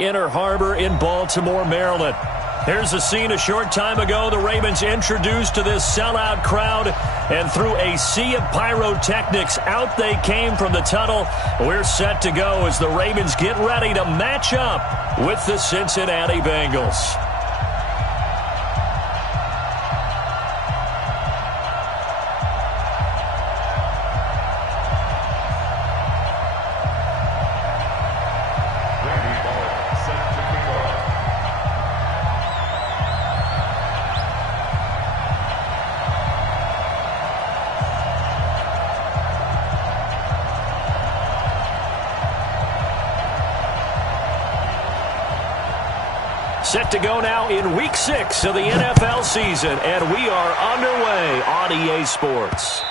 Inner Harbor in Baltimore, Maryland. Here's a scene a short time ago. The Ravens introduced to this sellout crowd, and through a sea of pyrotechnics, out they came from the tunnel. We're set to go as the Ravens get ready to match up with the Cincinnati Bengals. Set to go now in Week 6 of the NFL season, and we are underway on EA Sports.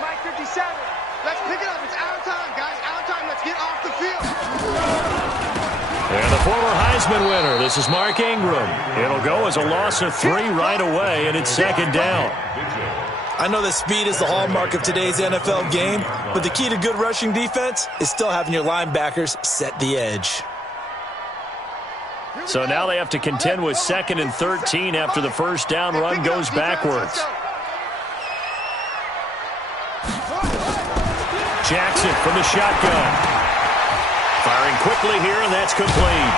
Mike 57. Let's pick it up. It's our time, guys. Our time. Let's get off the field. And the former Heisman winner, this is Mark Ingram. It'll go as a loss of 3 right away, and it's second down. I know that speed is the hallmark of today's NFL game, but the key to good rushing defense is still having your linebackers set the edge. So now they have to contend with 2nd and 13 after the first down run goes backwards. Jackson from the shotgun. Firing quickly here, and that's complete.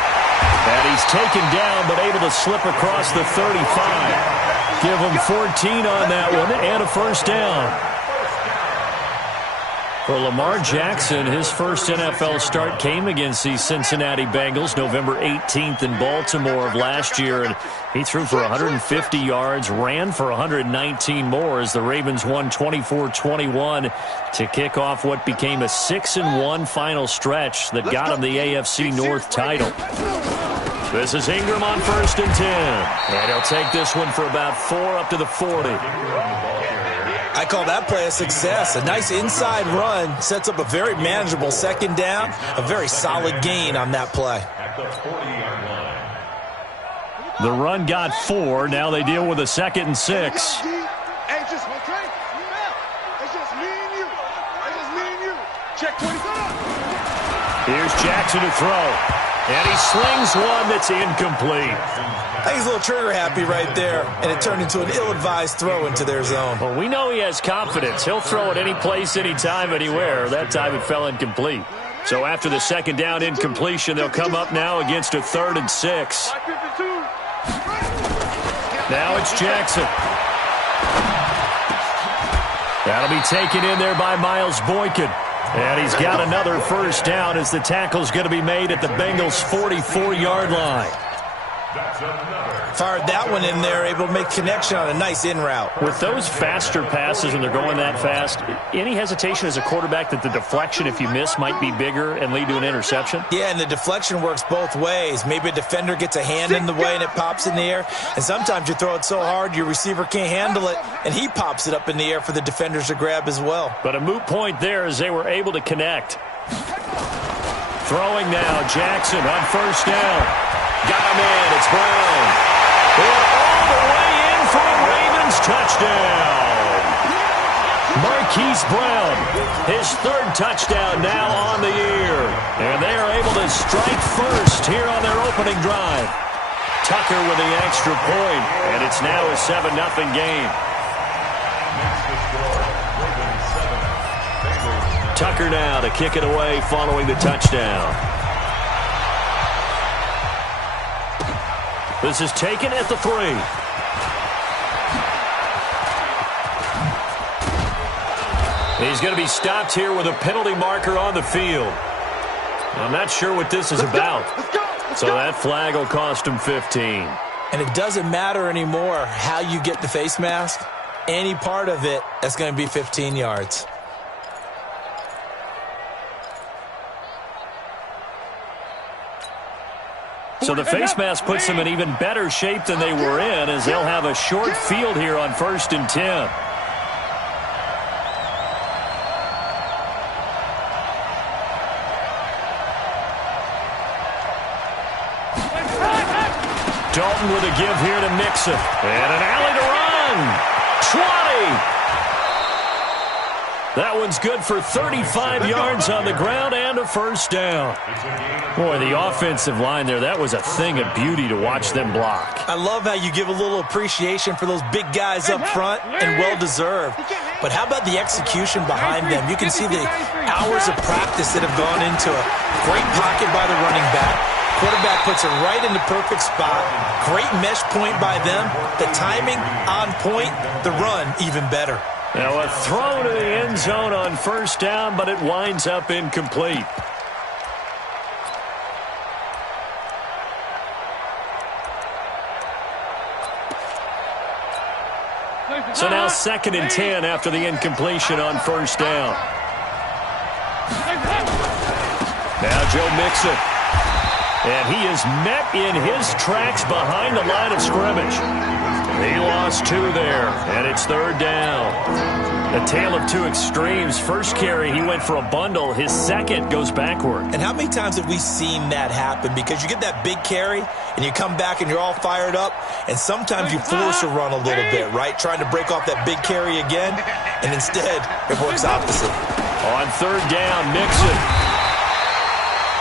And he's taken down, but able to slip across the 35. Give him 14 on that one, and a first down. For Lamar Jackson, his first NFL start came against the Cincinnati Bengals November 18th in Baltimore of last year, and he threw for 150 yards, ran for 119 more as the Ravens won 24-21 to kick off what became a 6-1 final stretch that got him the AFC North title. This is Ingram on 1st and 10, and he'll take this one for about 4 up to the 40. I call that play a success. A nice inside run sets up a very manageable second down, a very solid gain on that play. The run got 4. Now they deal with a 2nd and 6. Hey, just okay. It's just me and you. It's just me and you. Check 25. Here's Jackson to throw. And he slings one that's incomplete. I think he's a little trigger happy right there, and it turned into an ill-advised throw into their zone. Well, we know he has confidence. He'll throw it any place, anytime, anywhere. That time it fell incomplete. So after the second down incompletion, they'll come up now against a 3rd and 6. Now it's Jackson. That'll be taken in there by Miles Boykin. And he's got another first down as the tackle's going to be made at the Bengals' 44-yard line. Fired that one in there, able to make connection on a nice in route. With those faster passes and they're going that fast, any hesitation as a quarterback that the deflection, if you miss, might be bigger and lead to an interception? Yeah, and the deflection works both ways. Maybe a defender gets a hand in the way and it pops in the air. And sometimes you throw it so hard your receiver can't handle it, and he pops it up in the air for the defenders to grab as well. But a moot point there as they were able to connect. Throwing now, Jackson on first down. Got him in. It's Brown. And all the way in for a Ravens touchdown. Marquise Brown, his third touchdown now on the year. And they are able to strike first here on their opening drive. Tucker with the extra point, and it's now a 7-0 game. Tucker now to kick it away following the touchdown. This is taken at the 3. He's going to be stopped here with a penalty marker on the field. I'm not sure what this is about. So that flag will cost him 15. And it doesn't matter anymore how you get the face mask. Any part of it, that's going to be 15 yards. So the face mask puts them in even better shape than they were in, as they'll have a short field here on 1st and 10. Dalton with a give here to Mixon. And an alley to run. 20. That one's good for 35 yards on the ground and a first down. Boy, the offensive line there, that was a thing of beauty to watch them block. I love how you give a little appreciation for those big guys up front, and well-deserved. But how about the execution behind them? You can see the hours of practice that have gone into it. Great pocket by the running back. Quarterback puts it right in the perfect spot. Great mesh point by them. The timing on point. The run even better. Now a throw to the end zone on first down, but it winds up incomplete. So now 2nd and 10 after the incompletion on first down. Now Joe Mixon. And he is met in his tracks behind the line of scrimmage. He lost 2 there, and it's 3rd down. A tale of 2 extremes. First carry, he went for a bundle. His second goes backward. And how many times have we seen that happen? Because you get that big carry, and you come back and you're all fired up, and sometimes you force a run a little bit, right? Trying to break off that big carry again, and instead it works opposite. On 3rd down, Mixon.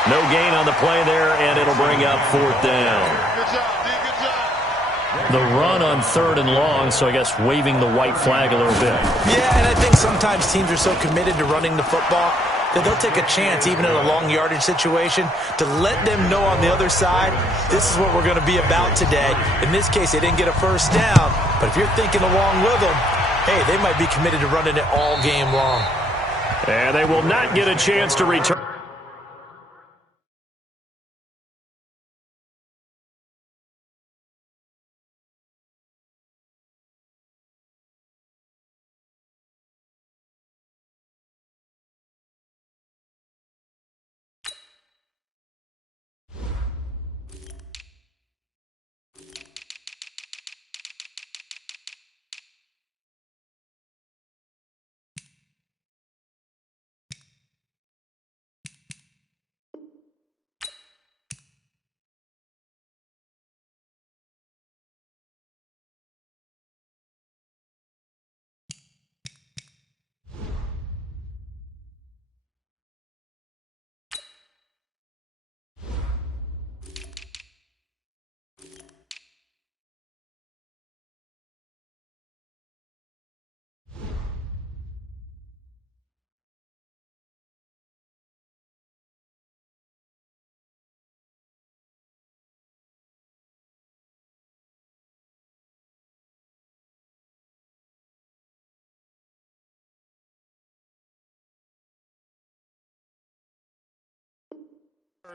No gain on the play there, and it'll bring up 4th down. Good job, D. Good job. The run on 3rd and long, so I guess waving the white flag a little bit. Yeah, and I think sometimes teams are so committed to running the football that they'll take a chance, even in a long yardage situation, to let them know on the other side, this is what we're going to be about today. In this case, they didn't get a first down, but if you're thinking along with them, hey, they might be committed to running it all game long. And they will not get a chance to return.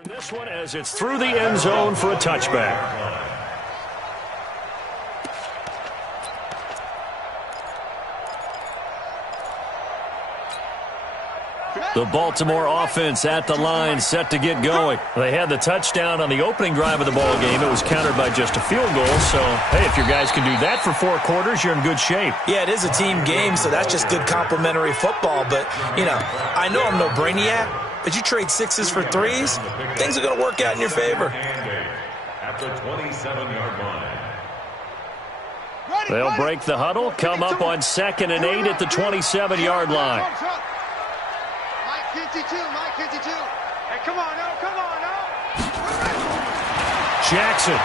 This one as it's through the end zone for a touchback. The Baltimore offense at the line, set to get going. They had the touchdown on the opening drive of the ball game. It was countered by just a field goal. So, hey, if your guys can do that for 4 quarters, you're in good shape. Yeah, it is a team game, so that's just good complimentary football. But, you know, I know I'm no brainiac, but you trade 6s for 3s, things are going to work out in your favor. At the 27-yard line. They'll break the huddle, come up on 2nd and 8 at the 27-yard line. Mike 52, Mike 52. Hey, come on now, come on now. Jackson.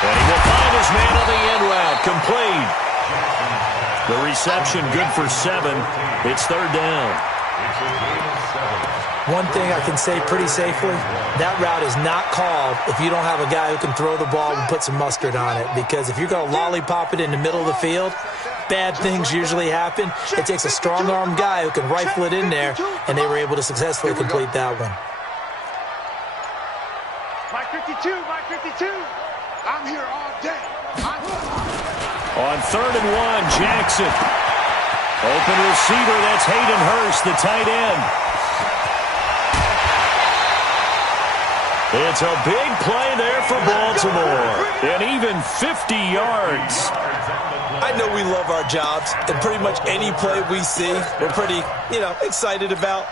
And he will find his man on the end route, complete. The reception good for 7. It's 3rd down. One thing I can say pretty safely, that route is not called if you don't have a guy who can throw the ball and put some mustard on it. Because if you're going to lollipop it in the middle of the field, bad things usually happen. It takes a strong-armed guy who can rifle it in there, and they were able to successfully complete that one. Mike 52, Mike 52. I'm here all day. On 3rd and 1, Jackson. Open receiver, that's Hayden Hurst, the tight end. It's a big play there for Baltimore. And even 50 yards. I know we love our jobs, and pretty much any play we see, we're pretty, excited about.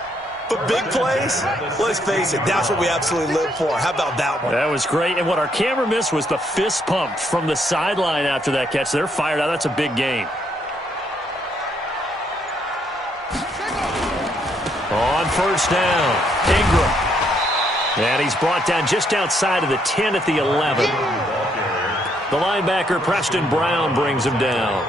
But big plays, let's face it, that's what we absolutely live for. How about that one? That was great. And what our camera missed was the fist pump from the sideline after that catch. They're fired out. That's a big gain. On 1st down, Ingram. And he's brought down just outside of the 10 at the 11. The linebacker, Preston Brown, brings him down.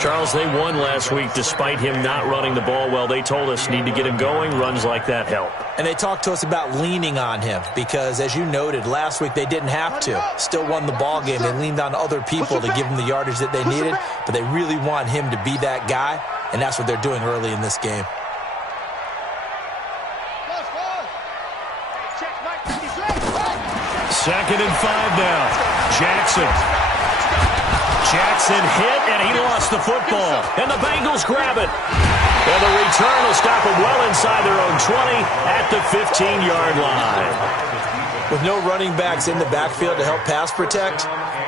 Charles, they won last week despite him not running the ball well. They told us need to get him going. Runs like that help. And they talked to us about leaning on him because, as you noted, last week they didn't have to. Still won the ball game. They leaned on other people to give them the yardage that they needed, but they really want him to be that guy, and that's what they're doing early in this game. 2nd and 5 now. Jackson hit, and he lost the football. And the Bengals grab it. And the return will stop them well inside their own 20 at the 15-yard line. With no running backs in the backfield to help pass protect,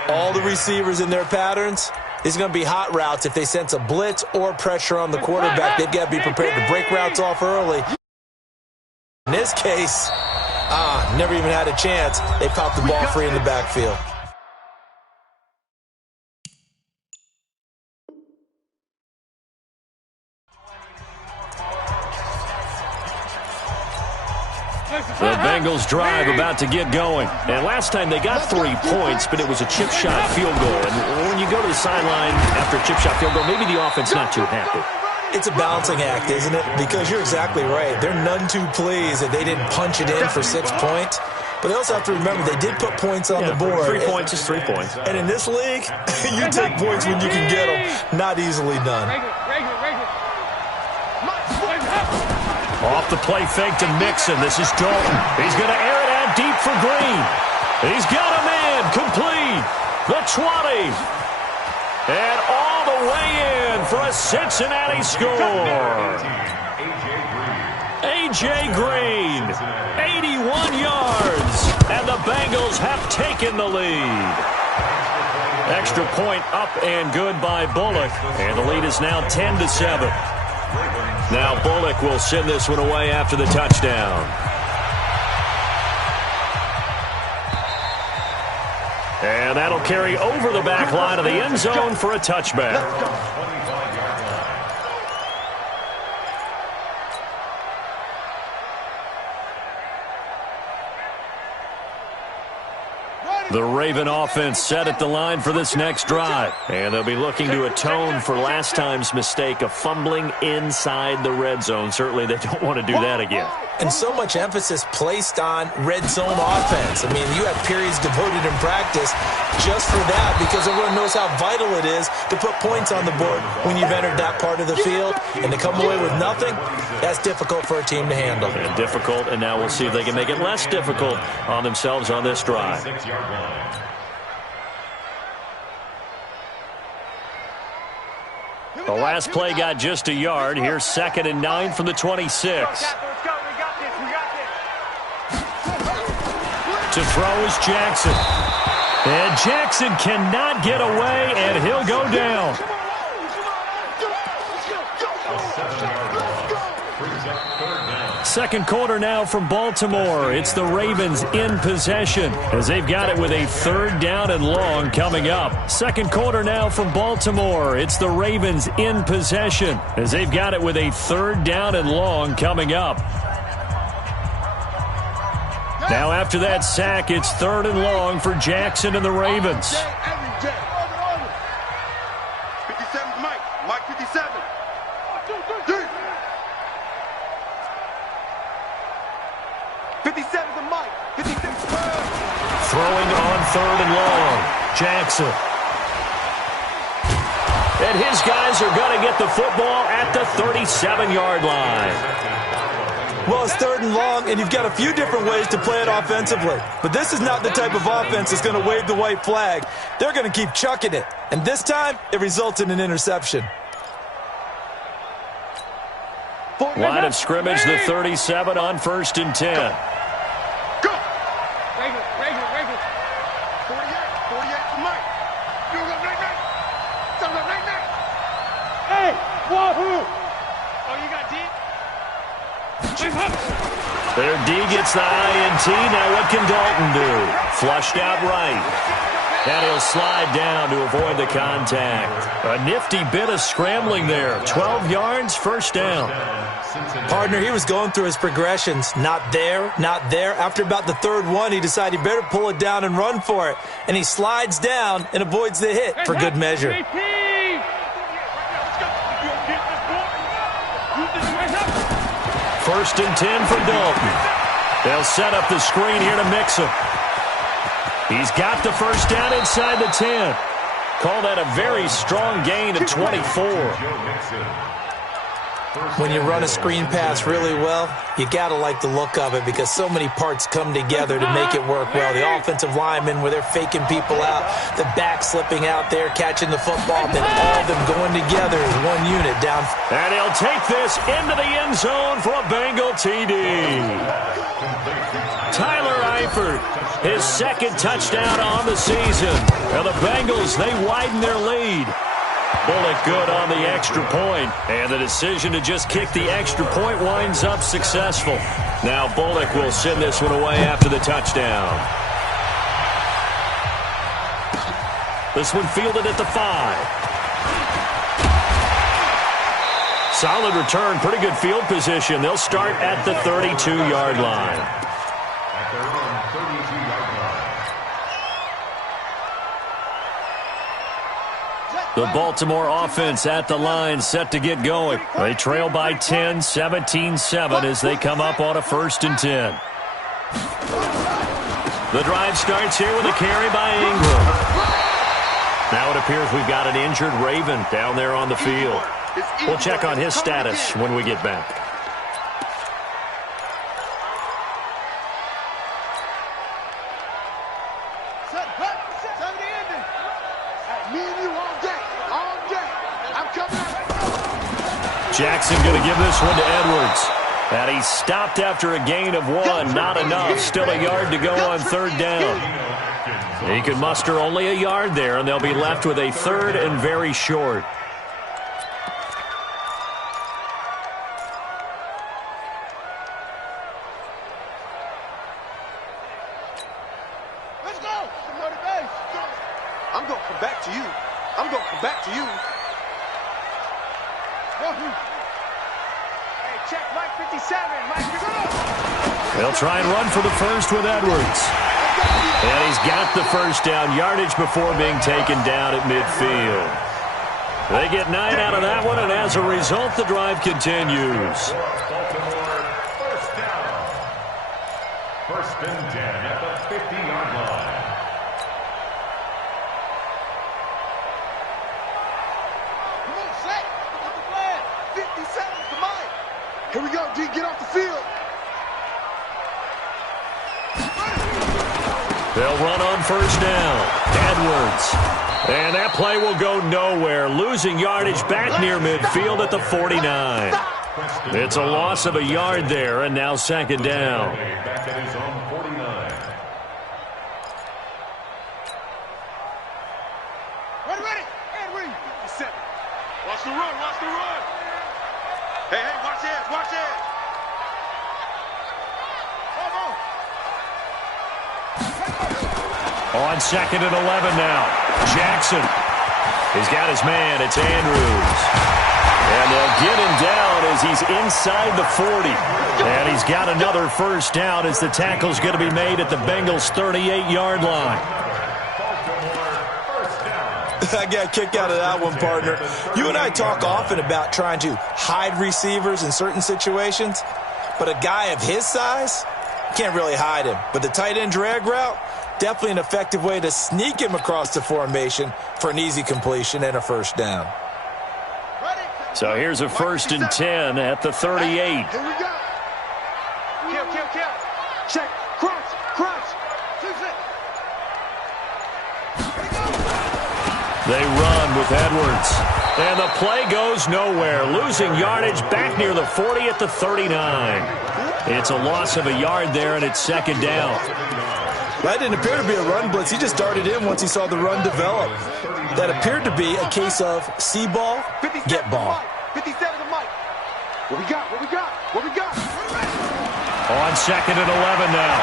all the receivers in their patterns, it's going to be hot routes. If they sense a blitz or pressure on the quarterback, they've got to be prepared to break routes off early. In this case, never even had a chance. They popped the ball free in the backfield. The Bengals drive about to get going. And last time they got 3 points, but it was a chip shot field goal. And when you go to the sideline after a chip shot field goal, maybe the offense not too happy. It's a balancing act, isn't it? Because you're exactly right. They're none too pleased that they didn't punch it in for 6 points. But they also have to remember they did put points on the board. 3 points is 3 points. And in this league, you take points when you can get them. Not easily done. Off the play fake to Mixon. This is Dalton. He's going to air it out deep for Green. He's got a man complete. The 20. And all the way in for a Cincinnati score. A.J. Green, 81 yards, and the Bengals have taken the lead. Extra point up and good by Bullock, and the lead is now 10-7. Now Bullock will send this one away after the touchdown. And that'll carry over the back line of the end zone for a touchback. The Raven offense set at the line for this next drive. And they'll be looking to atone for last time's mistake of fumbling inside the red zone. Certainly they don't want to do that again. And so much emphasis placed on red zone offense. I mean, you have periods devoted in practice just for that because everyone knows how vital it is to put points on the board when you've entered that part of the field. And to come away with nothing, that's difficult for a team to handle. And difficult, and now we'll see if they can make it less difficult on themselves on this drive. The last play got just a yard. Here's 2nd and 9 from the 26. To throw is Jackson. And Jackson cannot get away, and he'll go down. Second quarter now from Baltimore. It's the Ravens in possession as they've got it with a 3rd down and long coming up. Second quarter now from Baltimore. It's the Ravens in possession as they've got it with a 3rd down and long coming up. Now after that sack, it's 3rd and long for Jackson and the Ravens. 57 Mike. Mike 57. 57 to Mike. 56. Throwing on 3rd and long. Jackson. And his guys are going to get the football at the 37-yard line. Well, it's 3rd and long, and you've got a few different ways to play it offensively. But this is not the type of offense that's going to wave the white flag. They're going to keep chucking it. And this time, it results in an interception. Line of scrimmage, the 37 on 1st and 10. Go. Regular. 48 to Mike. You go right. Hey, wahoo. Oh, you got deep? Their D gets the INT. Now what can Dalton do? Flushed out right. And he'll slide down to avoid the contact. A nifty bit of scrambling there. 12 yards, 1st down. Partner, he was going through his progressions. Not there, not there. After about the 3rd one, he decided he better pull it down and run for it. And he slides down and avoids the hit for good measure. 1st and 10 for Dalton. They'll set up the screen here to mix him. He's got the 1st down inside the 10. Call that a very strong gain of 24. When you run a screen pass really well, you got to like the look of it because so many parts come together to make it work well. The offensive linemen, where they're faking people out, the back slipping out there, catching the football, then all of them going together as one unit down. And he'll take this into the end zone for a Bengal TD. Tyler Eifert, his 2nd touchdown on the season. And the Bengals, they widen their lead. Bullock good on the extra point, and the decision to just kick the extra point winds up successful. Now Bullock will send this one away after the touchdown. This one fielded at the 5. Solid return, pretty good field position. They'll start at the 32-yard line. The Baltimore offense at the line, set to get going. They trail by 10, 17-7 as they come up on a 1st and 10. The drive starts here with a carry by Ingram. Now it appears we've got an injured Raven down there on the field. We'll check on his status when we get back. Jackson going to give this one to Edwards. And he stopped after a gain of 1. Not enough. Still a yard to go on 3rd down. He can muster only a yard there, and they'll be left with a 3rd and very short. Let's go. I'm going to come back to you. Hey, check Mike 57. Mike 57. They'll try and run for the 1st with Edwards. And he's got the 1st down, yardage before being taken down at midfield. They get 9 out of that one, and as a result, the drive continues. 1st down. 1st and 10 at the 50-yard line. Here we go, D. Get off the field. They'll run on 1st down. Edwards. And that play will go nowhere, losing yardage back near midfield at the 49. It's a loss of a yard there, and now second down. Back at his own 49. Ready. And we. Watch the run. Hey, watch it. On second and 11 now. Jackson. He's got his man. It's Andrews. And they'll get him down as he's inside the 40. And he's got another first down as the tackle's going to be made at the Bengals' 38-yard line. I got a kick out of that one, partner. You and I talk often about trying to hide receivers in certain situations, but a guy of his size can't really hide him. But the tight end drag route, definitely an effective way to sneak him across the formation for an easy completion and a first down. So here's a 1st and 10 at the 38. Here we go. Kill. Check. Crunch. They run with Edwards. And the play goes nowhere, losing yardage back near the 40 at the 39. It's a loss of a yard there, and it's second down. That didn't appear to be a run blitz. He just darted in once he saw the run develop. That appeared to be a case of see ball, get ball. 57 to Mike. What we got? On second and 11 now.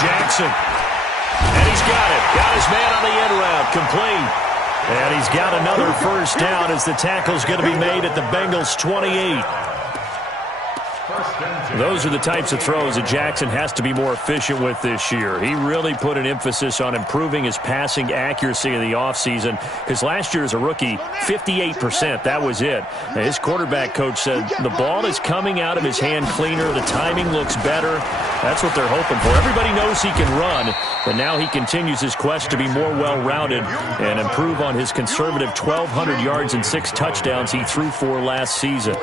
Jackson. And he's got it. Got his man on the end route. Complete. And he's got another first down as the tackle's going to be made at the Bengals' 28. Those are the types of throws that Jackson has to be more efficient with this year. He really put an emphasis on improving his passing accuracy in the offseason because last year as a rookie, 58%, that was it. Now, his quarterback coach said the ball is coming out of his hand cleaner. The timing looks better. That's what they're hoping for. Everybody knows he can run, but now he continues his quest to be more well-rounded and improve on his conservative 1,200 yards and 6 touchdowns he threw for last season.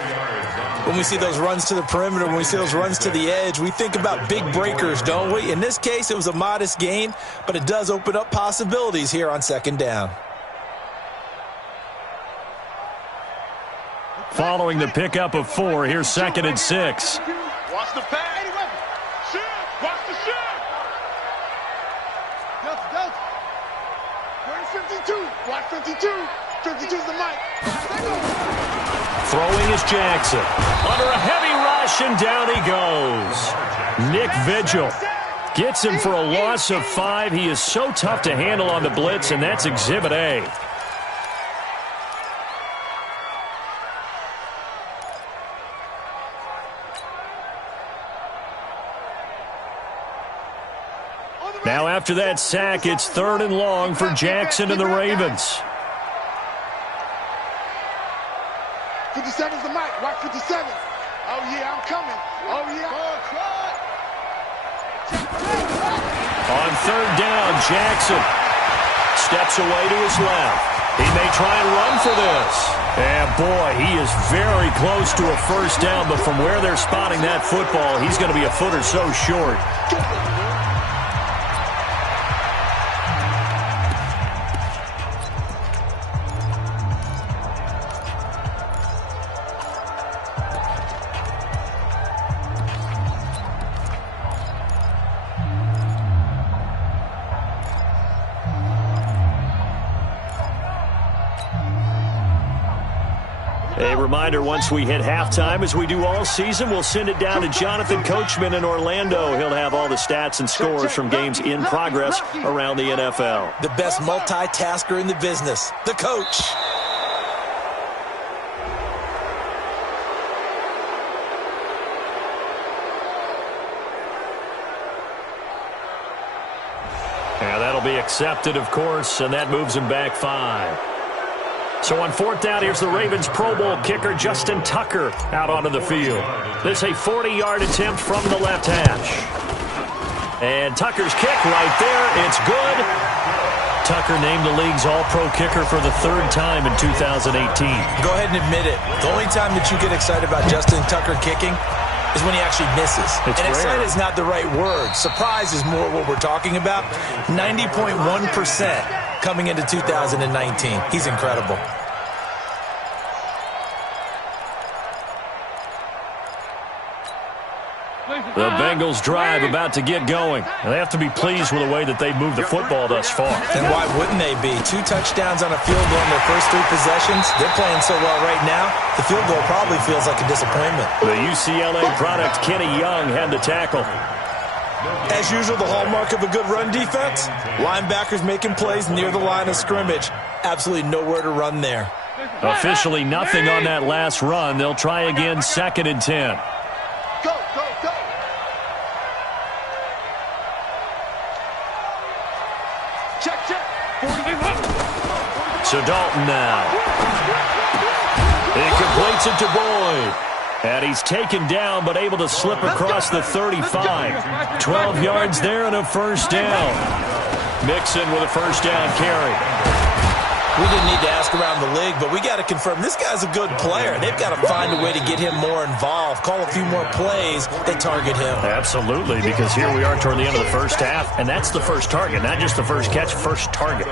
When we see those runs to the perimeter, when we see those runs to the edge, we think about big breakers, don't we? In this case, it was a modest gain, but it does open up possibilities here on second down. Following the pickup of 4, here's 2nd and 6. Watch the pass. Watch the shot. Delta. Where's 52? Watch 52. 52's the mic. Throwing is Jackson. Under a heavy rush, and down he goes. Nick Vigil gets him for a loss of 5. He is so tough to handle on the blitz, and that's Exhibit A. Now after that sack, it's 3rd and long for Jackson and the Ravens. 57's the mic. Watch 57. Oh, yeah, I'm coming. Oh, yeah. On 3rd down, Jackson steps away to his left. He may try and run for this. And, boy, he is very close to a first down, but from where they're spotting that football, he's going to be a foot or so short. A reminder, once we hit halftime, as we do all season, we'll send it down to Jonathan Coachman in Orlando. He'll have all the stats and scores from games in progress around the NFL. The best multitasker in the business, the coach. And that'll be accepted, of course, and that moves him back 5. So on 4th down, here's the Ravens Pro Bowl kicker Justin Tucker out onto the field. This is a 40-yard attempt from the left hash. And Tucker's kick right there. It's good. Tucker named the league's all-pro kicker for the 3rd time in 2018. Go ahead and admit it. The only time that you get excited about Justin Tucker kicking is when he actually misses. It's and rare. excited is not the right word. Surprise is more what we're talking about. 90.1%. coming into 2019. He's incredible. The Bengals drive about to get going. And they have to be pleased with the way that they've moved the football thus far. And why wouldn't they be? 2 touchdowns on a field goal in their first 3 possessions. They're playing so well right now, the field goal probably feels like a disappointment. The UCLA product, Kenny Young, had the tackle. As usual, the hallmark of a good run defense, linebackers making plays near the line of scrimmage. Absolutely nowhere to run there. Officially nothing on that last run. They'll try again, 2nd and 10. Go, go, go. Check, check. 40. So Dalton now. He completes it to Boyd. And he's taken down, but able to slip across the 35. 12 yards there and a first down. Mixon with a first down carry. We didn't need to ask around the league, but we got to confirm this guy's a good player. They've got to find a way to get him more involved, call a few more plays that target him. Absolutely, because here we are toward the end of the first half, and that's the first target, not just the first catch, first target.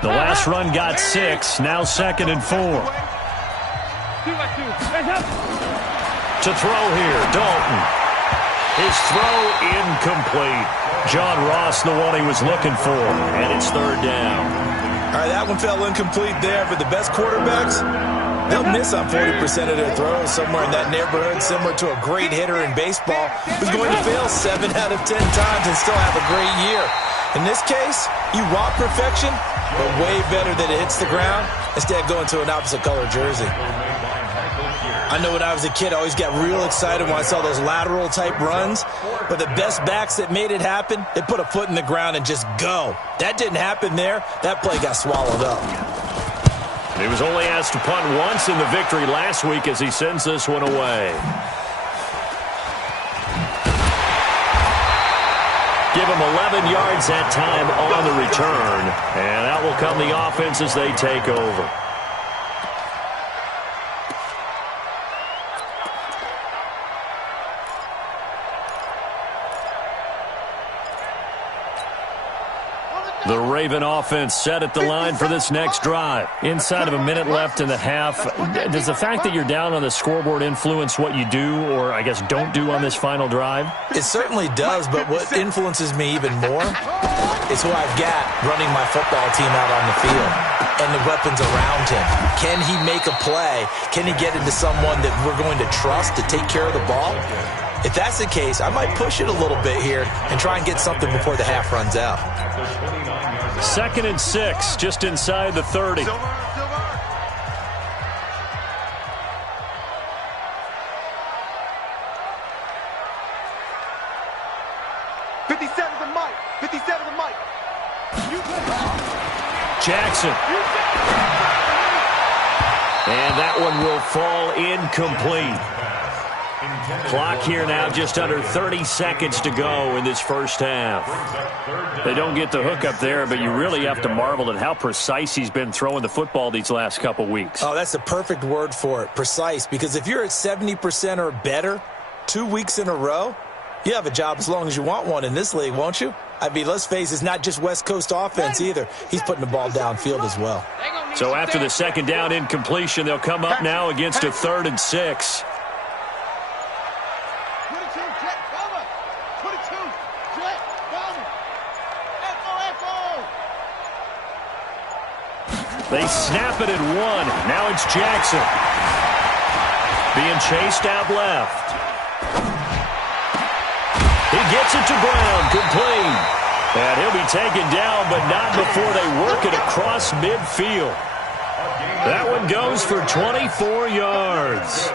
The last run got 6, now 2nd and 4. To throw here, Dalton. His throw incomplete. John Ross, the one he was looking for, and it's 3rd down. All right, that one fell incomplete there, but the best quarterbacks, they'll miss on 40% of their throws, somewhere in that neighborhood, similar to a great hitter in baseball who's going to fail 7 out of 10 times and still have a great year. In this case, you want perfection, but way better that it hits the ground instead of going to an opposite color jersey. I know when I was a kid, I always got real excited when I saw those lateral type runs, but the best backs that made it happen, they put a foot in the ground and just go. That didn't happen there. That play got swallowed up. He was only asked to punt once in the victory last week as he sends this one away. Give him 11 yards that time on the return. And out will come the offense as they take over. The Raven offense set at the line for this next drive. Inside of a minute left in the half, does the fact that you're down on the scoreboard influence what you do or, I guess, don't do on this final drive? It certainly does, but what influences me even more is who I've got running my football team out on the field and the weapons around him. Can he make a play? Can he get into someone that we're going to trust to take care of the ball? If that's the case, I might push it a little bit here and try and get something before the half runs out. 2nd and 6, just inside the 30. Jackson. And that one will fall incomplete. Clock here now just under 30 seconds to go in this first half. They don't get the hook up there, but you really have to marvel at how precise he's been throwing the football these last couple weeks. Oh, that's the perfect word for it, precise, because if you're at 70% or better 2 weeks in a row, you have a job as long as you want one in this league, won't you? I mean, let's face it, it's not just West Coast offense either. He's putting the ball downfield as well. So after the second down incompletion, they'll come up now against a 3rd and 6. They snap it at 1. Now it's Jackson. Being chased out left. He gets it to Brown, complete. And he'll be taken down, but not before they work it across midfield. That one goes for 24 yards.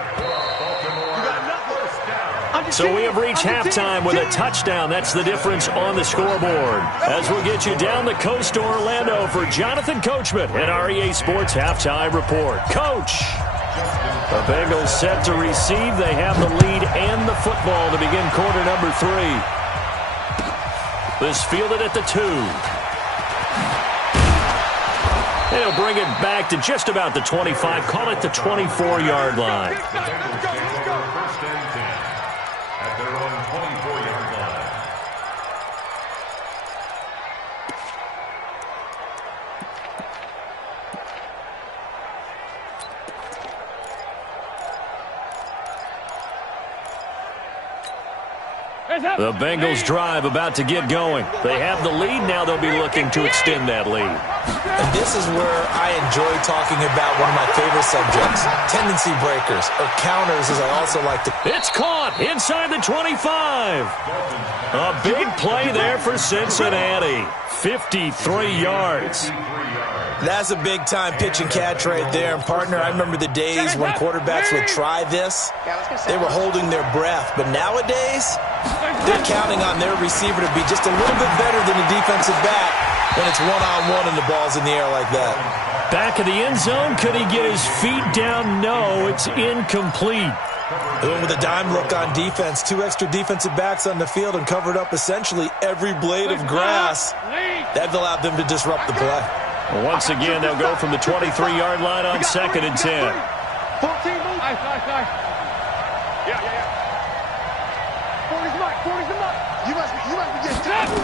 So we have reached halftime with a touchdown. That's the difference on the scoreboard. As we'll get you down the coast to Orlando for Jonathan Coachman at our EA Sports Halftime Report. Coach. The Bengals set to receive. They have the lead and the football to begin quarter number 3. This fielded at the 2. And he'll bring it back to just about the 25. Call it the 24-yard line. First and 10 at their own 24-yard line. The Bengals drive about to get going. They have the lead. Now they'll be looking to extend that lead. And this is where I enjoy talking about one of my favorite subjects, tendency breakers, or counters, as I also like to. It's caught inside the 25. A big play there for Cincinnati. 53 yards. That's a big-time pitch and catch right there. And, partner, I remember the days when quarterbacks would try this. They were holding their breath. But nowadays, they're counting on their receiver to be just a little bit better than the defensive back when it's one-on-one and the ball's in the air like that. Back of the end zone. Could he get his feet down? No, it's incomplete. They went with a dime look on defense. 2 extra defensive backs on the field and covered up essentially every blade of grass. That allowed them to disrupt the play. Once again, they'll go from the 23-yard line on 2nd and 10. 14. Yeah. Forty's the mark. You must be getting tapped.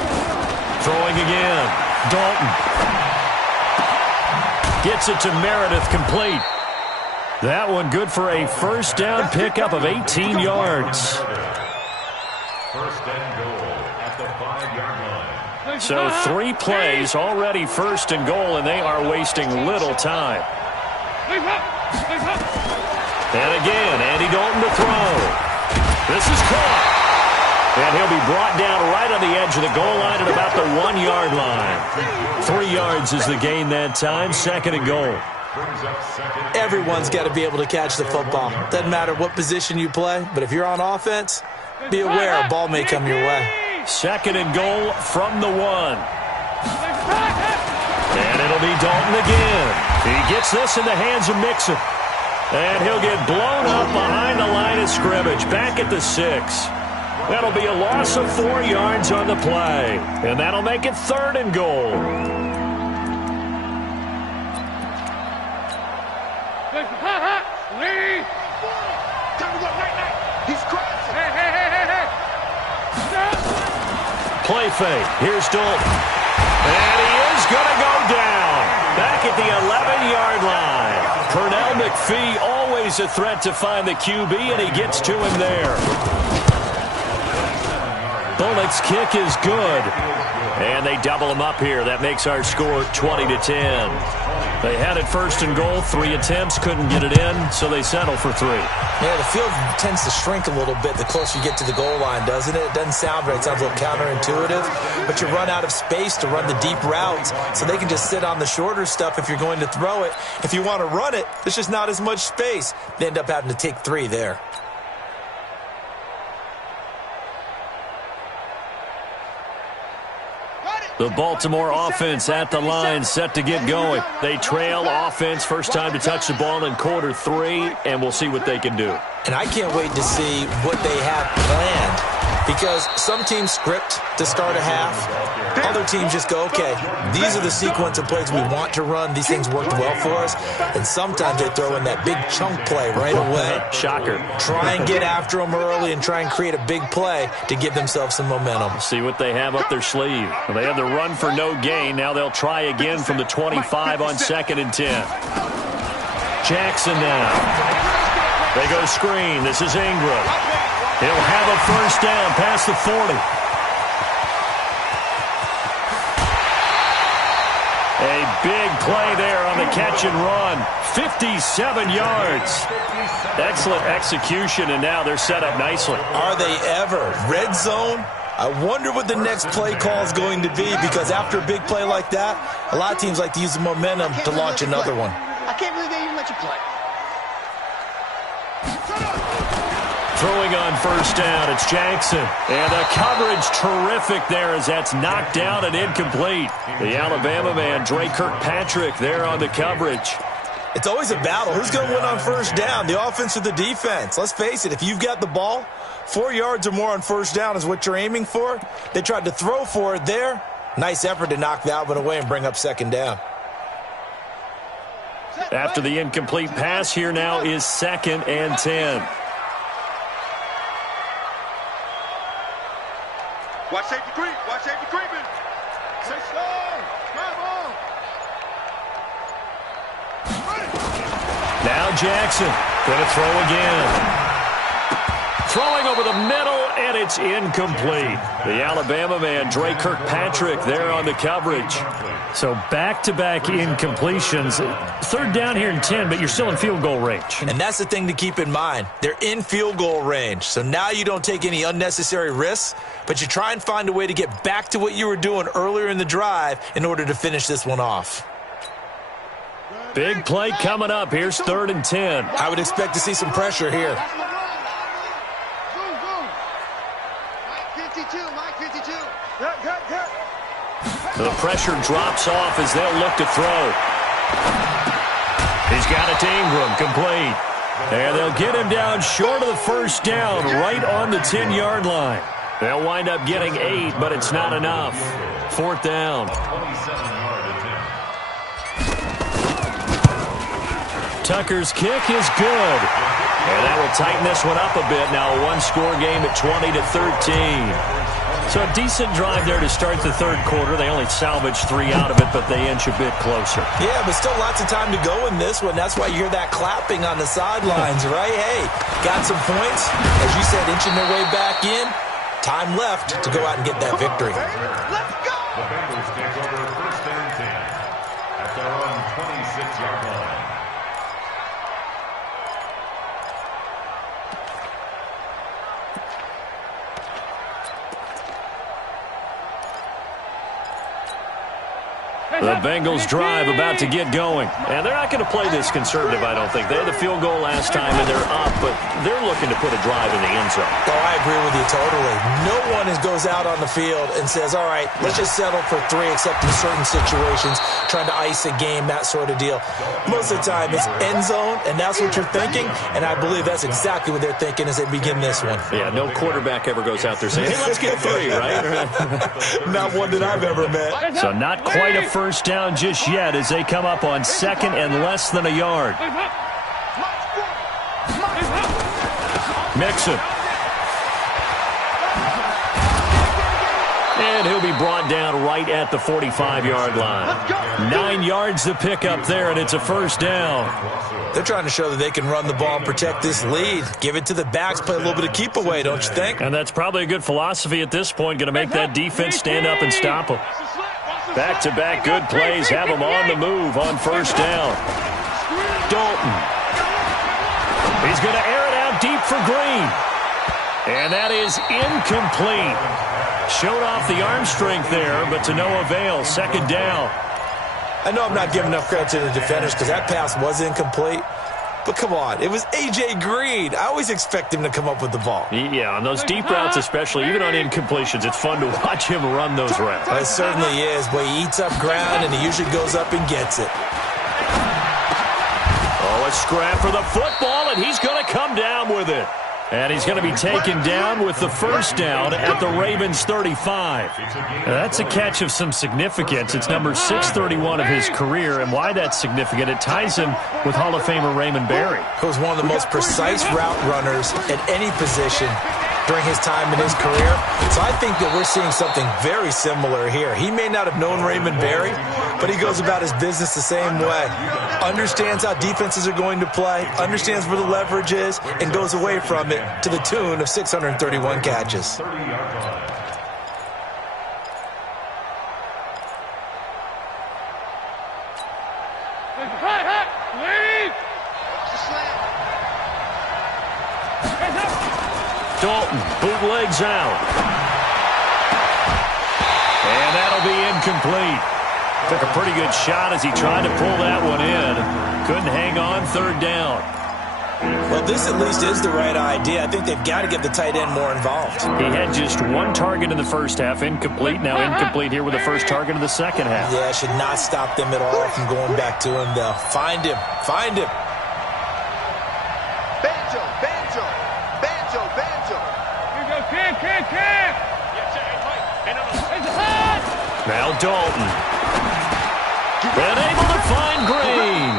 Throwing again. Dalton. Gets it to Meredith, complete. That one good for a first down pickup of 18 yards. First and goal at the 5-yard line. So 3 plays, already first and goal, and they are wasting little time. And again, Andy Dalton to throw. This is caught. And he'll be brought down right on the edge of the goal line at about the 1-yard line. 3 yards is the gain that time, 2nd and goal. Everyone's got to be able to catch the football. Doesn't matter what position you play, but if you're on offense, be aware a ball may come your way. 2nd and goal from the 1. And it'll be Dalton again. He gets this in the hands of Mixon. And he'll get blown up behind the line of scrimmage, back at the 6. That'll be a loss of 4 yards on the play. And that'll make it 3rd and goal. Lee! Time to go night. He's crossing. Hey. Play fake. Here's Dalton. And he is going to go down. Back at the 11-yard line. Pernell McPhee, always a threat to find the QB, and he gets to him there. Bullock's kick is good. And they double him up here. That makes our score 20-10. They had it 1st and goal. 3 attempts, couldn't get it in, so they settle for 3. Yeah, the field tends to shrink a little bit the closer you get to the goal line, doesn't it? It doesn't sound right. It sounds a little counterintuitive. But you run out of space to run the deep routes, so they can just sit on the shorter stuff if you're going to throw it. If you want to run it, there's just not as much space. They end up having to take 3 there. The Baltimore offense at the line, set to get going. They trail offense, first time to touch the ball in quarter 3, and we'll see what they can do. And I can't wait to see what they have planned, because some teams script to start a half. Other teams just go, okay, these are the sequence of plays we want to run. These things worked well for us. And sometimes they throw in that big chunk play right away. Shocker. Try and get after them early and try and create a big play to give themselves some momentum. See what they have up their sleeve. Well, they had the run for no gain. Now they'll try again from the 25 on 2nd and 10. Jackson now. They go screen. This is Ingram. He'll have a first down past the 40. A big play there on the catch and run. 57 yards. Excellent execution, and now they're set up nicely. Are they ever? Red zone? I wonder what the next play call is going to be, because after a big play like that, a lot of teams like to use the momentum to launch another one. I can't believe they even let you play. Throwing on first down, it's Jackson. And the coverage terrific there as that's knocked down and incomplete. The Alabama man, Dre Kirkpatrick, there on the coverage. It's always a battle. Who's going to win on first down, the offense or the defense? Let's face it, if you've got the ball, 4 yards or more on first down is what you're aiming for. They tried to throw for it there. Nice effort to knock that one away and bring up second down. After the incomplete pass, here now is 2nd and 10. Watch safety creep. Watch safety creeping. Stay slow. Grab on. Now Jackson going to throw again. Throwing over the middle, and it's incomplete. The Alabama man, Dre Kirkpatrick, there on the coverage. So back-to-back incompletions. 3rd down here and 10, but you're still in field goal range. And that's the thing to keep in mind. They're in field goal range. So now you don't take any unnecessary risks, but you try and find a way to get back to what you were doing earlier in the drive in order to finish this one off. Big play coming up. Here's 3rd and 10. I would expect to see some pressure here. The pressure drops off as they'll look to throw. He's got it to Ingram, complete. And they'll get him down short of the first down, right on the 10-yard line. They'll wind up getting 8, but it's not enough. 4th down. Tucker's kick is good. And that will tighten this one up a bit. Now a one-score game at 20-13. So a decent drive there to start the 3rd quarter. They only salvaged 3 out of it, but they inch a bit closer. Yeah, but still lots of time to go in this one. That's why you hear that clapping on the sidelines, right? Hey, got some points. As you said, inching their way back in. Time left to go out and get that victory. Let's go! The Bengals take over 1st and 10 at their own 26-yard line. The Bengals drive about to get going. And they're not going to play this conservative, I don't think. They had the field goal last time, and they're up, but they're looking to put a drive in the end zone. Oh, I agree with you totally. No one goes out on the field and says, all right, let's just settle for 3, except in certain situations, trying to ice a game, that sort of deal. Most of the time, it's end zone, and that's what you're thinking, and I believe that's exactly what they're thinking as they begin this one. Yeah, no quarterback ever goes out there saying, hey, let's get 3, right? Not one that I've ever met. So not quite a first down just yet as they come up on 2nd and less than a yard. Mixon. And he'll be brought down right at the 45-yard line. 9 yards to pick up there, and it's a first down. They're trying to show that they can run the ball and protect this lead. Give it to the backs, play a little bit of keep away, don't you think? And that's probably a good philosophy at this point, going to make that defense stand up and stop them. Back-to-back good plays have them on the move on first down. Dalton. He's going to air it out deep for Green. And that is incomplete. Showed off the arm strength there, but to no avail. 2nd down. I know I'm not giving enough credit to the defenders because that pass was incomplete. But come on, it was A.J. Green. I always expect him to come up with the ball. Yeah, on those deep routes especially, even on incompletions, it's fun to watch him run those routes. It certainly is, but he eats up ground and he usually goes up and gets it. Oh, a scrap for the football, and he's going to come down with it. And he's going to be taken down with the first down at the Ravens' 35. Now, that's a catch of some significance. It's number 631 of his career, and why that's significant, it ties him with Hall of Famer Raymond Berry. Who was one of the most precise route runners at any position during his time in his career. So I think that we're seeing something very similar here. He may not have known Raymond Berry, but he goes about his business the same way. Understands how defenses are going to play, understands where the leverage is, and goes away from it to the tune of 631 catches. Dalton bootlegs out. And that'll be incomplete. Took a pretty good shot as he tried to pull that one in. Couldn't hang on 3rd down. Well, this at least is the right idea. I think they've got to get the tight end more involved. He had just one target in the first half, incomplete. Now incomplete here with the first target of the second half. Yeah, should not stop them at all from going back to him, though. Find him. Find him. Banjo, banjo, banjo, banjo. Here you go, kid. Now Dalton. And able to find Green.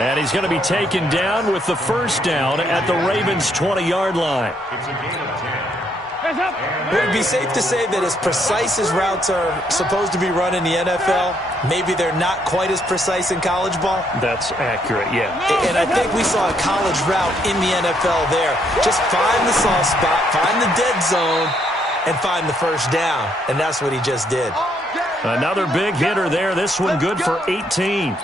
And he's going to be taken down with the first down at the Ravens' 20-yard line. It's a gain of 10. It would be safe to say that as precise as routes are supposed to be run in the NFL, maybe they're not quite as precise in college ball. That's accurate, yeah. And I think we saw a college route in the NFL there. Just find the soft spot, find the dead zone, and find the first down. And that's what he just did. Another big hitter there. This one good for 18.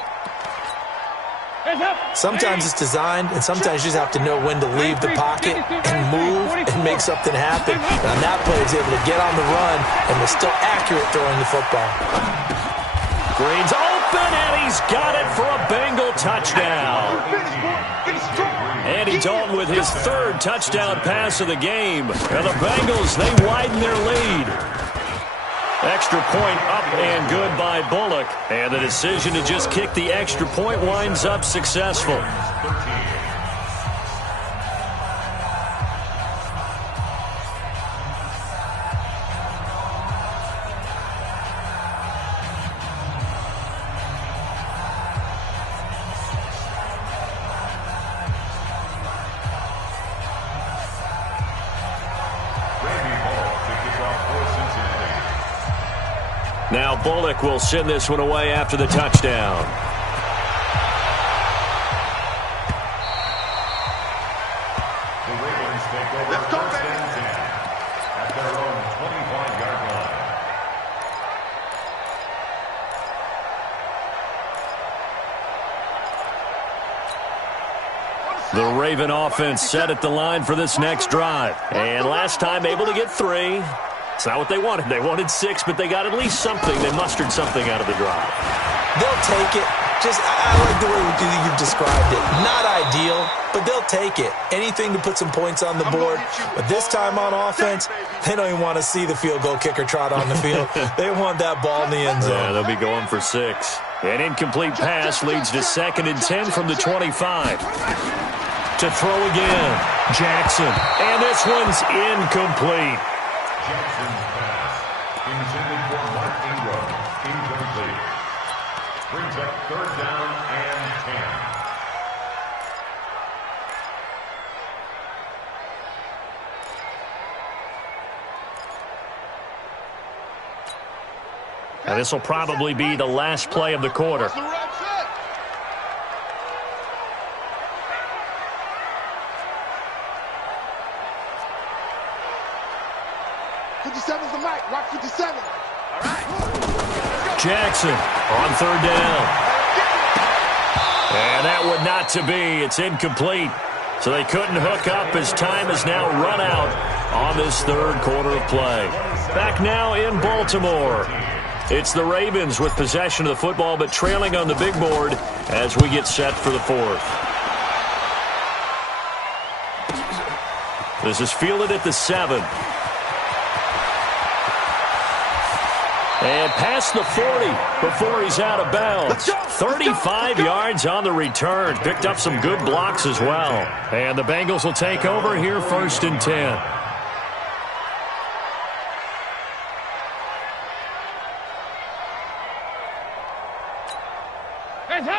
Sometimes it's designed, and sometimes you just have to know when to leave the pocket and move and make something happen. And on that play, he's able to get on the run and was still accurate throwing the football. Green's open, and he's got it for a Bengal touchdown. Andy Dalton with his third touchdown pass of the game. And the Bengals, they widen their lead. Extra point up and good by Bullock. And the decision to just kick the extra point winds up successful. Now Bullock will send this one away after the touchdown. The Ravens take over first and 10 at their own 25-yard line. The Raven offense set at the line for this next drive. And last time able to get 3. It's not what they wanted. They wanted 6, but they got at least something. They mustered something out of the drive. They'll take it. I like the way you've described it. Not ideal, but they'll take it. Anything to put some points on the board. But this time on offense, they don't even want to see the field goal kicker trot on the field. They want that ball in the end zone. Yeah, they'll be going for 6. An incomplete pass leads to 2nd and 10 from the 25. To throw again, Jackson. And this one's incomplete. Jackson's pass, intended for Mark Ingram, incomplete. Brings up 3rd down and 10. Now this will probably be the last play of the quarter. 57's the mic. Rock 57. All right. Jackson on 3rd down. And that would not to be. It's incomplete. So they couldn't hook up as time has now run out on this 3rd quarter of play. Back now in Baltimore. It's the Ravens with possession of the football, but trailing on the big board as we get set for the 4th. This is fielded at the 7. And past the 40 before he's out of bounds. 35 yards on the return. Picked up some good blocks as well. And the Bengals will take over here 1st and 10.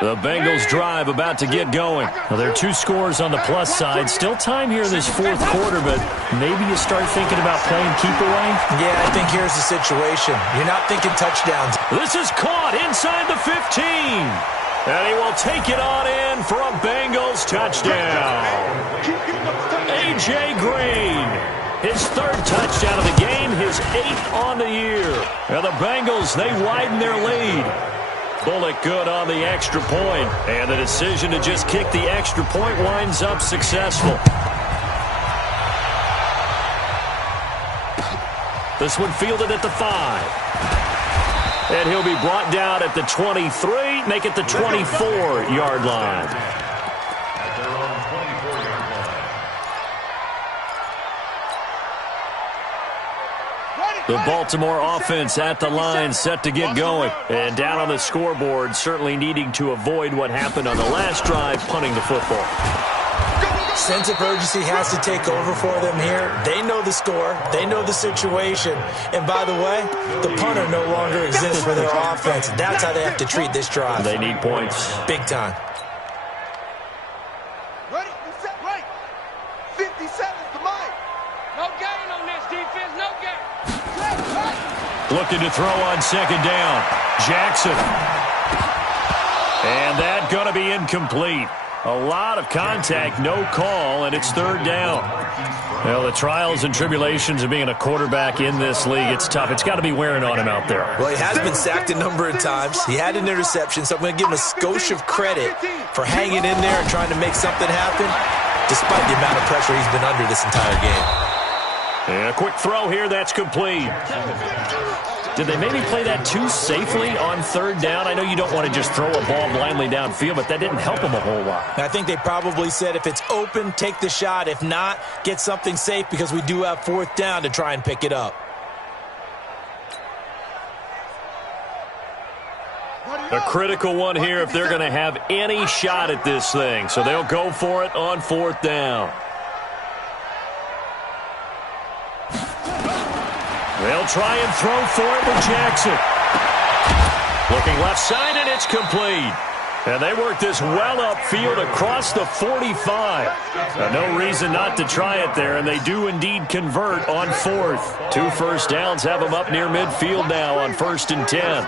The Bengals drive about to get going. Well, there are 2 scores on the plus side. Still time here in this 4th quarter, but maybe you start thinking about playing keep away? Yeah, I think here's the situation. You're not thinking touchdowns. This is caught inside the 15. And he will take it on in for a Bengals touchdown. A.J. Green. His 3rd touchdown of the game, his 8th on the year. And the Bengals, they widen their lead. Bullock good on the extra point, and the decision to just kick the extra point winds up successful. This one fielded at the 5. And he'll be brought down at the 23, make it the 24-yard line. At their own The Baltimore offense at the line, set to get going. And down on the scoreboard, certainly needing to avoid what happened on the last drive, punting the football. Sense of urgency has to take over for them here. They know the score. They know the situation. And by the way, the punter no longer exists for their offense. That's how they have to treat this drive. They need points. Big time. Ready? Set right. 57 is the mic. No gain on this defense. No gain. Looking to throw on second down. Jackson. And that going to be incomplete. A lot of contact, no call, and it's third down. Well, the trials and tribulations of being a quarterback in this league, it's tough. It's got to be wearing on him out there. Well, he has been sacked a number of times. He had an interception, so I'm going to give him a skosh of credit for hanging in there and trying to make something happen, despite the amount of pressure he's been under this entire game. And a quick throw here, that's complete. Did they maybe play that too safely on third down? I know you don't want to just throw a ball blindly downfield, but that didn't help them a whole lot. I think they probably said if it's open, take the shot. If not, get something safe because we do have fourth down to try and pick it up. A critical one here if they're going to have any shot at this thing. So they'll go for it on fourth down. They'll try and throw for it with Jackson. Looking left side, and it's complete. And they work this well upfield across the 45. No reason not to try it there, and they do indeed convert on fourth. 2 first downs have them up near midfield now on 1st and 10.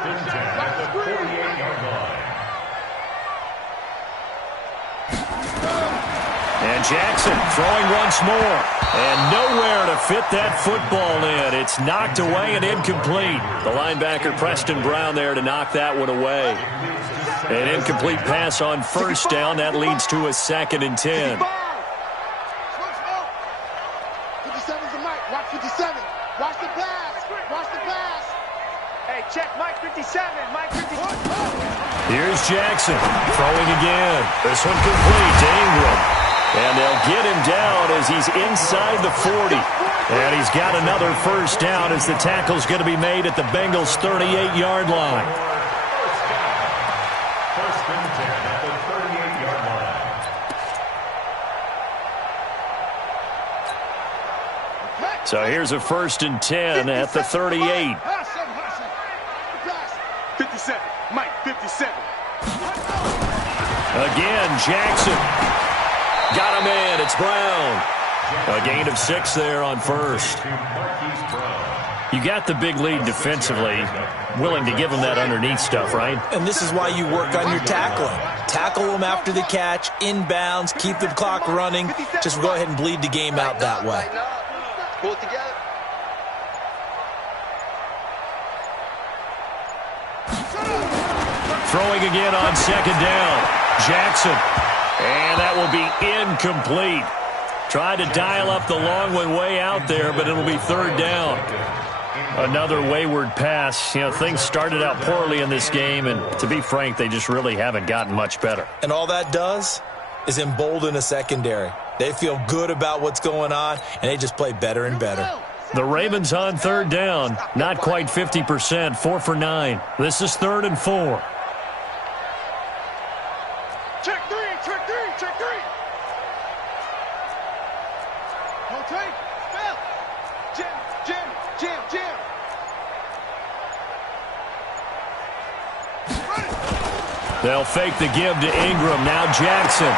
And Jackson throwing once more. And nowhere to fit that football in. It's knocked away and incomplete. The linebacker, Preston Brown, there to knock that one away. An incomplete pass on first down. That leads to a 2nd and 10. 57's the mic. Watch 57. Watch the pass. Watch the pass. Hey, check Mike 57. Mike 57. Here's Jackson throwing again. This one complete to Ingram. And they'll get him down as he's inside the 40. And he's got another first down as the tackle's going to be made at the Bengals' 38-yard line. First and 10 at the 38-yard line. So here's a 1st and 10 at the 38. 57. Mike 57. Again, Jackson. Got him in. It's Brown. A gain of 6 there on first. You got the big lead defensively. Willing to give him that underneath stuff, right? And this is why you work on your tackling. Tackle them after the catch, inbounds, keep the clock running. Just go ahead and bleed the game out that way. Pull it together. Throwing again on second down. Jackson. And that will be incomplete. Tried to dial up the long one way out there, but it'll be third down. Another wayward pass. You know, things started out poorly in this game, and to be frank, they just really haven't gotten much better. And all that does is embolden a secondary. They feel good about what's going on, and they just play better and better. The Ravens on third down. Not quite 50%, 4 for 9. This is 3rd and 4. Check 3, check 3, check 3. Rotate, spell. Jim, Jim, Jim, Jim. They'll fake the give to Ingram. Now Jackson.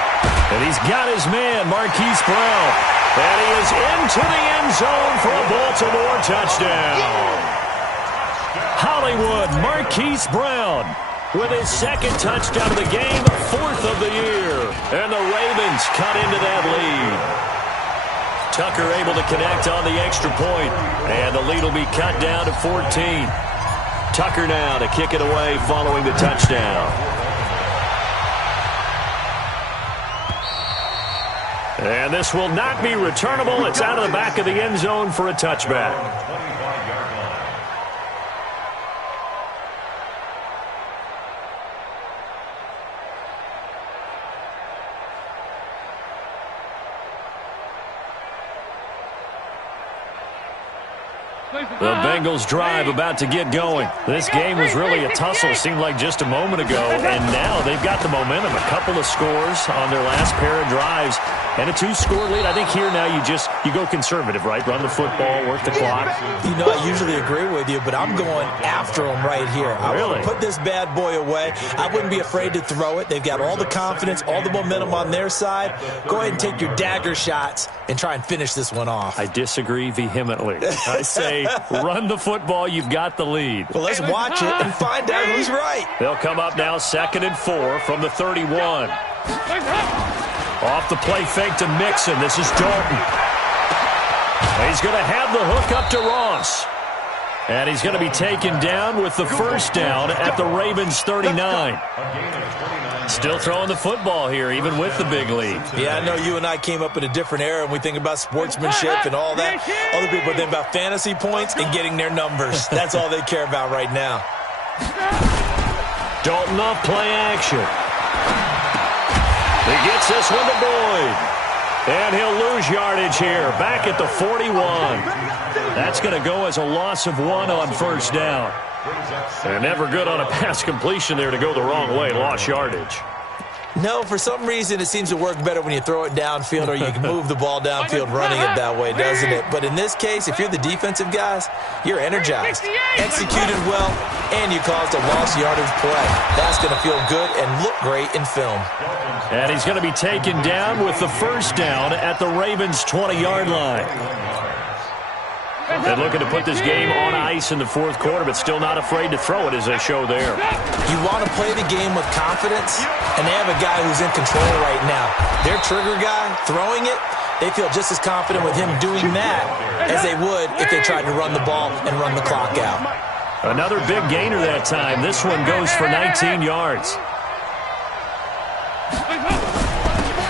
And he's got his man, Marquise Brown. And he is into the end zone for a Baltimore touchdown. Hollywood, Marquise Brown with his 2nd touchdown of the game, 4th of the year. And the Ravens cut into that lead. Tucker able to connect on the extra point. And the lead will be cut down to 14. Tucker now to kick it away following the touchdown. And this will not be returnable. It's out of the back of the end zone for a touchback. The Bengals drive about to get going. This game was really a tussle, seemed like just a moment ago, and now they've got the momentum. A couple of scores on their last pair of drives, and a 2-score lead. I think here now you go conservative, right? Run the football, work the clock. You know, I usually agree with you, but I'm going after them right here. I want to put this bad boy away. I wouldn't be afraid to throw it. They've got all the confidence, all the momentum on their side. Go ahead and take your dagger shots and try and finish this one off. I disagree vehemently. I say run the football. You've got the lead. Well, let's watch it and find out who's right. They'll come up now 2nd and 4 from the 31. Off the play fake to Mixon. This is Dalton. He's going to have the hook up to Ross. And he's going to be taken down with the first down at the Ravens 39. Still throwing the football here, even with the big lead. Yeah, I know you and I came up in a different era, and we think about sportsmanship and all that. Other people think about fantasy points and getting their numbers. That's all they care about right now. Dalton off play action. He gets this one to Boyd. And he'll lose yardage here, back at the 41. That's going to go as a loss of 1 on first down. And never good on a pass completion there to go the wrong way, lost yardage. No, for some reason it seems to work better when you throw it downfield or you can move the ball downfield running it that way, doesn't it? But in this case, if you're the defensive guys, you're energized, executed well, and you caused a lost yardage play. That's going to feel good and look great in film. And he's going to be taken down with the first down at the Ravens' 20-yard line. They're looking to put this game on ice in the fourth quarter, but still not afraid to throw it as they show there. You want to play the game with confidence, and they have a guy who's in control right now. Their trigger guy, throwing it, they feel just as confident with him doing that as they would if they tried to run the ball and run the clock out. Another big gainer that time. This one goes for 19 yards.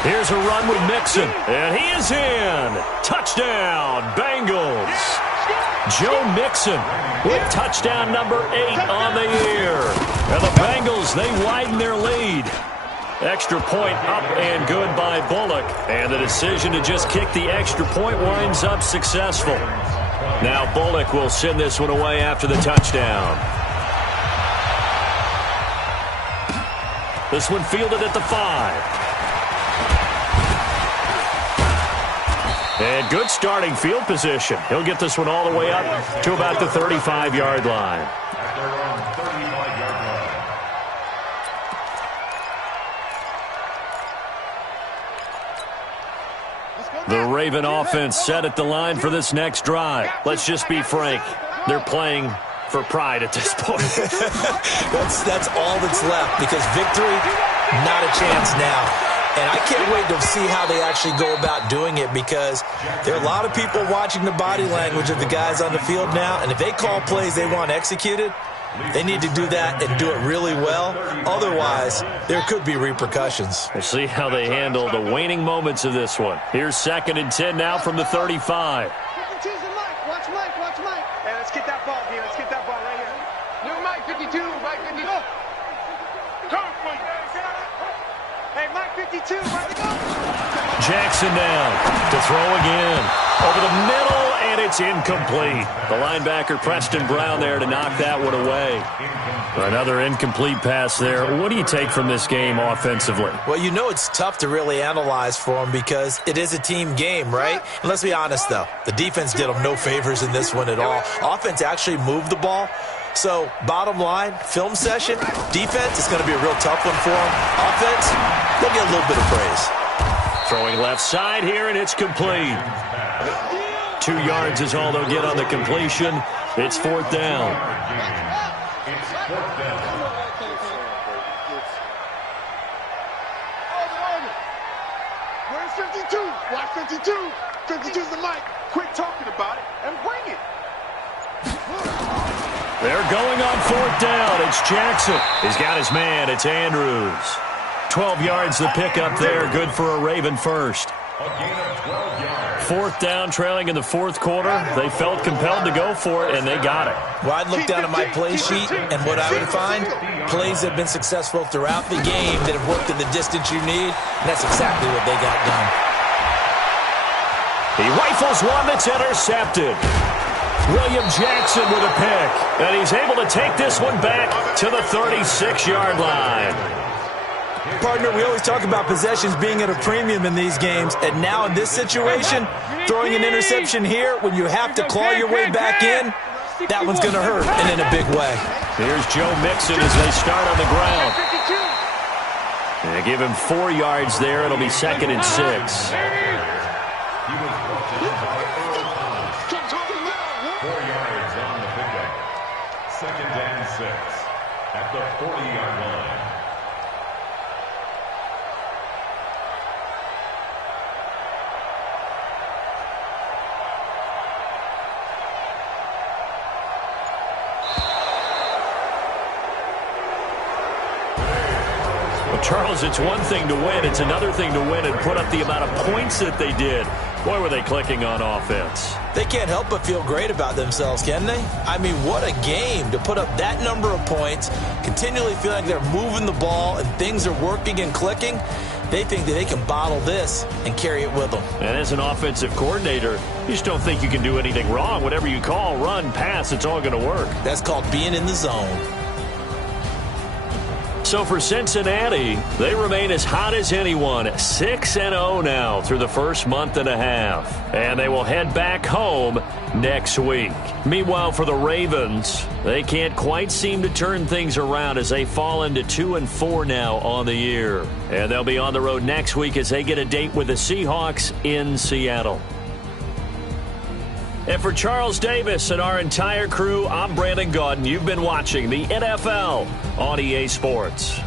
Here's a run with Mixon, and he is in. Touchdown, Bengals. Joe Mixon with touchdown number 8 on the year. And the Bengals, they widen their lead. Extra point up and good by Bullock. And the decision to just kick the extra point winds up successful. Now Bullock will send this one away after the touchdown. This one fielded at the 5. And good starting field position. He'll get this one all the way up to about the 35-yard line. The Raven offense set at the line for this next drive. Let's just be frank. They're playing for pride at this point. That's all that's left, because victory, not a chance now. And I can't wait to see how they actually go about doing it, because there are a lot of people watching the body language of the guys on the field now, and if they call plays they want executed, they need to do that and do it really well. Otherwise, there could be repercussions. We'll see how they handle the waning moments of this one. Here's 2nd and 10 now from the 35. Watch Mike. Hey, let's get that ball, D. Let's get that ball right here. New Mike 52, Mike 52. Hey, Mike 52, where to go? Jackson down to throw again. Over the middle, and it's incomplete. The linebacker, Preston Brown, there to knock that one away. Another incomplete pass there. What do you take from this game offensively? Well, you know it's tough to really analyze for them because it is a team game, right? And let's be honest, though. The defense did them no favors in this one at all. Offense actually moved the ball. So, bottom line, film session, defense is going to be a real tough one for them. Offense, they'll get a little bit of praise. Throwing left side here, and it's complete. 2 yards is all they'll get on the completion. It's 4th down. Where's 52? Watch 52. 52's the mic. Quit talking about it and bring it. They're going on 4th down. It's Jackson. He's got his man. It's Andrews. 12 yards to pick up there. Good for a Raven first. 4th down, trailing in the 4th quarter. They felt compelled to go for it, and they got it. Well, I'd look down at my play sheet, and what I would find, plays have been successful throughout the game that have worked in the distance you need, and that's exactly what they got done. He rifles one that's intercepted. William Jackson with a pick. And he's able to take this one back to the 36-yard line. Partner, we always talk about possessions being at a premium in these games. And now in this situation, throwing an interception here when you have to claw your way back in, that one's going to hurt, and in a big way. Here's Joe Mixon as they start on the ground. And they give him 4 yards there. It'll be 2nd and 6. He was brought down by Earl Thomas. 4 yards on the pickup. 2nd and 6 at the 40-yard line. Charles, it's one thing to win. It's another thing to win and put up the amount of points that they did. Boy, were they clicking on offense. They can't help but feel great about themselves, can they? I mean, what a game to put up that number of points, continually feel like they're moving the ball and things are working and clicking. They think that they can bottle this and carry it with them. And as an offensive coordinator, you just don't think you can do anything wrong. Whatever you call, run, pass, it's all going to work. That's called being in the zone. So for Cincinnati, they remain as hot as anyone, 6-0 now through the first month and a half. And they will head back home next week. Meanwhile, for the Ravens, they can't quite seem to turn things around as they fall into 2-4 now on the year. And they'll be on the road next week as they get a date with the Seahawks in Seattle. And for Charles Davis and our entire crew, I'm Brandon Gaudin. You've been watching the NFL on EA Sports.